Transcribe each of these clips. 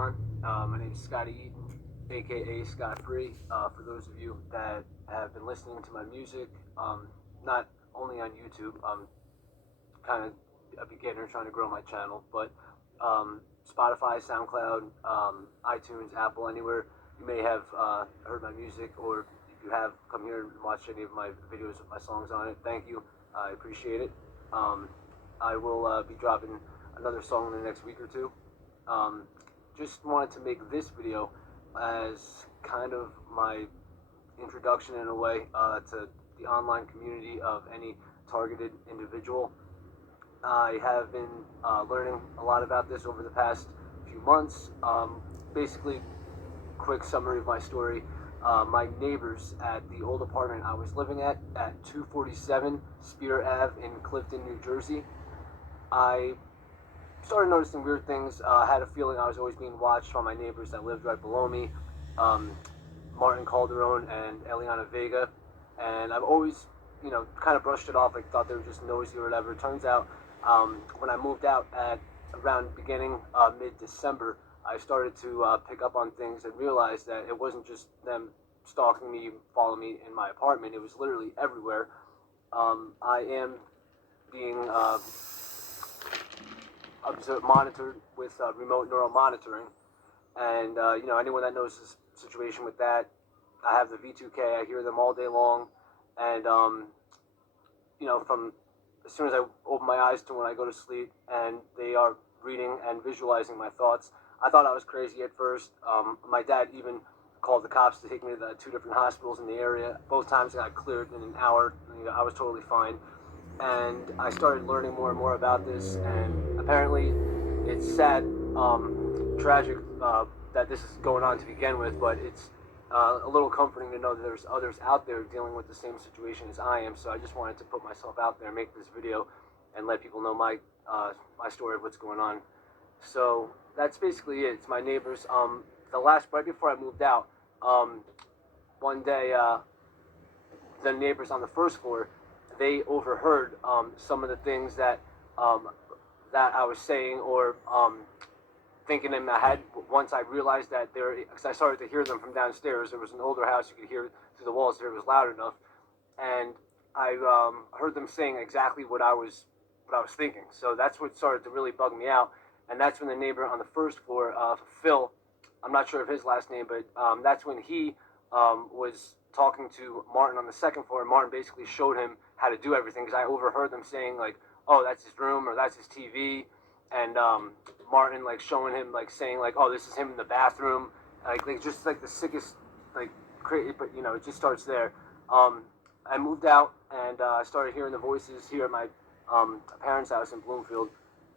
My name is Scotty Eaton, aka Scott Free. For those of you that have been listening to my music, not only on YouTube, I'm kind of a beginner trying to grow my channel, but Spotify, SoundCloud, iTunes, Apple, anywhere you may have heard my music, or if you have come here and watched any of my videos with my songs on it, thank you. I appreciate it. I will be dropping another song in the next week or two. Um, just wanted to make this video as kind of my introduction in a way to the online community of any targeted individual. I have been learning a lot about this over the past few months. Basically, quick summary of my story. My neighbors at the old apartment I was living at 247 Spear Ave in Clifton, New Jersey, I started noticing weird things. I had a feeling I was always being watched by my neighbors that lived right below me, um, Martin Calderon and Eliana Vega, and I've always, kind of brushed it off, like thought they were just nosy or whatever. Turns out, when I moved out at around beginning mid-December, I started to pick up on things and realized that it wasn't just them stalking me, following me in my apartment. It was literally everywhere. I am being monitored with remote neural monitoring, and anyone that knows this situation with that, I have the V2K. I hear them all day long, and from as soon as I open my eyes to when I go to sleep, and they are reading and visualizing my thoughts. I thought I was crazy at first. My dad even called the cops to take me to the two different hospitals in the area. Both times I got cleared in an hour. I was totally fine. And I started learning more and more about this, and apparently it's sad, tragic that this is going on to begin with, but it's a little comforting to know that there's others out there dealing with the same situation as I am. So I just wanted to put myself out there, make this video, and let people know my story of what's going on. So that's basically it. It's my neighbors. Right before I moved out, one day the neighbors on the first floor, they overheard some of the things that that I was saying or thinking in my head. Once I realized that because I started to hear them from downstairs. There was an older house; you could hear through the walls. There it was loud enough, and I heard them saying exactly what I was thinking. So that's what started to really bug me out, and that's when the neighbor on the first floor, Phil, I'm not sure of his last name, but that's when he was talking to Martin on the second floor, and Martin basically showed him how to do everything, because I overheard them saying, like, oh, that's his room, or that's his TV, and Martin, like, showing him, like, saying, like, oh, this is him in the bathroom, like just, like, the sickest, like, crazy, but, it just starts there. I moved out, and I started hearing the voices here at my parents' house in Bloomfield,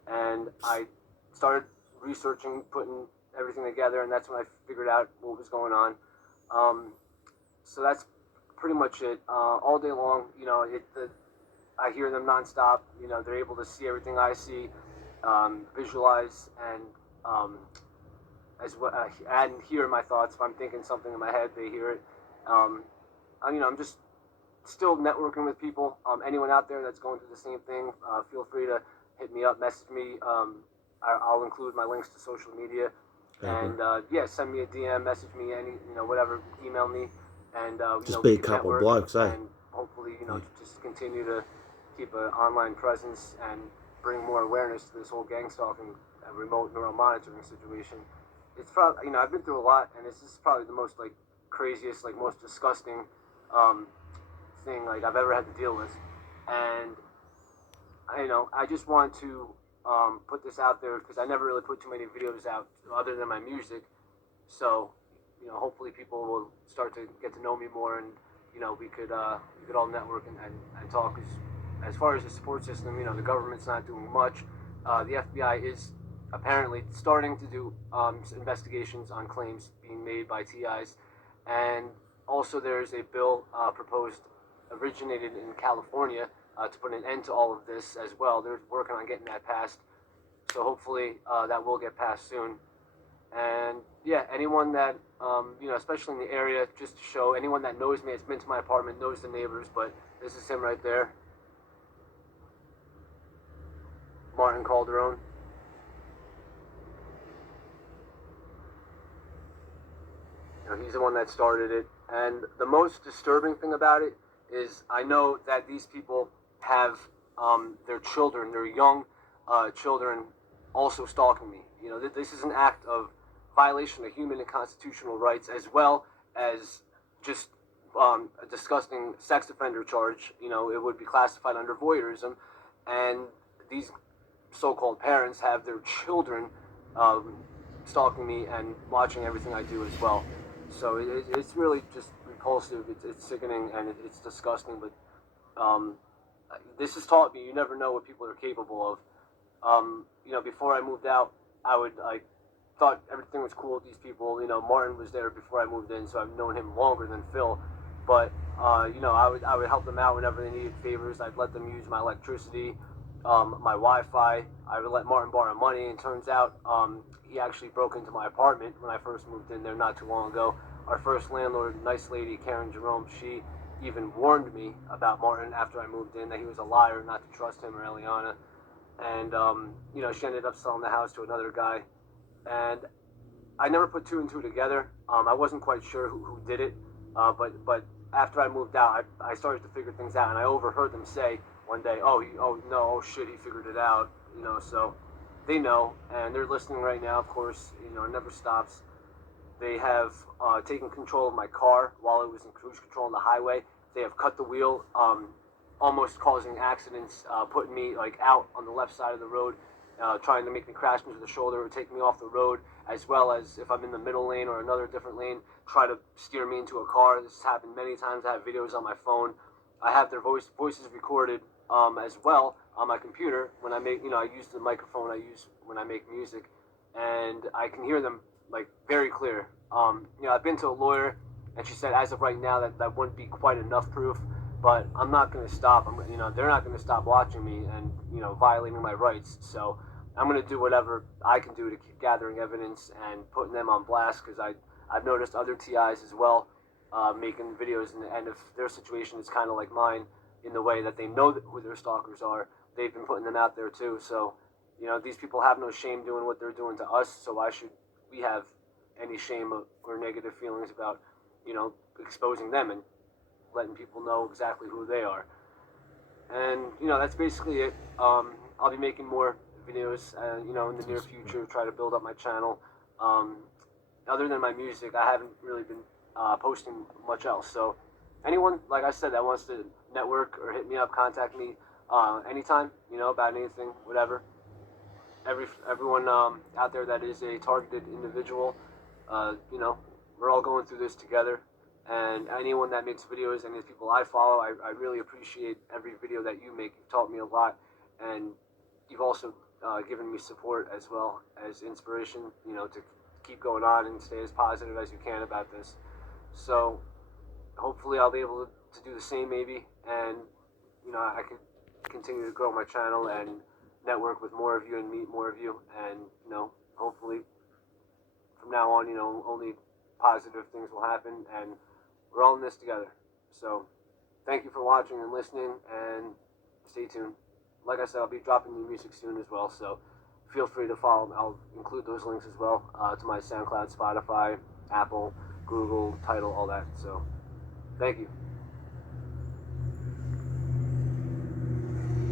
and I started researching, putting everything together, and that's when I figured out what was going on. So that's pretty much it. All day long, I hear them nonstop. They're able to see everything I see, visualize, and and hear my thoughts. If I'm thinking something in my head, they hear it. I'm just still networking with people. Anyone out there that's going through the same thing, feel free to hit me up, message me. I'll include my links to social media. And send me a DM, message me, whatever, email me, and just be a couple network, blokes, eh? and hopefully, just continue to keep an online presence and bring more awareness to this whole gang stalking and remote neural monitoring situation. It's probably, I've been through a lot, and this is probably the most like craziest, like most disgusting thing like I've ever had to deal with, and I just want to put this out there because I never really put too many videos out other than my music. So, hopefully people will start to get to know me more, and we could all network and talk. As far as the support system, the government's not doing much. The FBI is apparently starting to do investigations on claims being made by TIs, and also there's a bill proposed, originated in California, to put an end to all of this as well. They're working on getting that passed, so hopefully that will get passed soon. And anyone that especially in the area, just to show anyone that knows me, has been to my apartment, knows the neighbors. But this is him right there, Martin Calderon. He's the one that started it. And the most disturbing thing about it is I know that these people have their children, their young children, also stalking me. You know, this is an act of violation of human and constitutional rights, as well as just a disgusting sex offender charge. You know, it would be classified under voyeurism, and these so-called parents have their children stalking me and watching everything I do as well. So it's really just repulsive. It's sickening and it's disgusting. But this has taught me you never know what people are capable of. You know, before I moved out, I thought everything was cool with these people. You know, Martin was there before I moved in, so I've known him longer than Phil. But you know, I would help them out whenever they needed favors. I'd let them use my electricity, my Wi-Fi. I would let Martin borrow money, and turns out he actually broke into my apartment when I first moved in there not too long ago. Our first landlord, nice lady, Karen Jerome, she even warned me about Martin after I moved in, that he was a liar, not to trust him or Eliana. And you know, she ended up selling the house to another guy. And I never put two and two together. I wasn't quite sure who did it, but after I moved out, I started to figure things out, and I overheard them say one day, "Oh no, oh shit, he figured it out." You know, so they know, and they're listening right now. Of course, you know, it never stops. They have taken control of my car while it was in cruise control on the highway. They have cut the wheel, almost causing accidents, putting me like out on the left side of the road, trying to make me crash into the shoulder or take me off the road, as well as if I'm in the middle lane or another different lane, try to steer me into a car. This has happened many times. I have videos on my phone. I have their voices recorded as well on my computer when I make, you know, I use the microphone I use when I make music, and I can hear them like very clear. You know, I've been to a lawyer, and she said as of right now that wouldn't be quite enough proof, but I'm not going to stop. You know, they're not going to stop watching me and, you know, violating my rights. So I'm going to do whatever I can do to keep gathering evidence and putting them on blast, because I've noticed other TIs as well making videos, and if their situation is kind of like mine in the way that they know who their stalkers are, they've been putting them out there too. So, you know, these people have no shame doing what they're doing to us, so why should we have any shame or negative feelings about, you know, exposing them and letting people know exactly who they are? And, you know, that's basically it. I'll be making more videos, you know, in the near future, try to build up my channel. Other than my music, I haven't really been posting much else. So anyone, like I said, that wants to network or hit me up, contact me anytime, you know, about anything, whatever. Everyone out there that is a targeted individual, you know, we're all going through this together. And anyone that makes videos, any of the people I follow, I really appreciate every video that you make. You've taught me a lot, and you've also given me support as well as inspiration, you know, to keep going on and stay as positive as you can about this. So hopefully I'll be able to do the same maybe, and, you know, I can continue to grow my channel and network with more of you and meet more of you, and, you know, hopefully from now on, you know, only positive things will happen, and we're all in this together. So thank you for watching and listening, and stay tuned. Like I said, I'll be dropping new music soon as well, so feel free to follow me. I'll include those links as well to my SoundCloud, Spotify, Apple, Google, Tidal, all that. So thank you.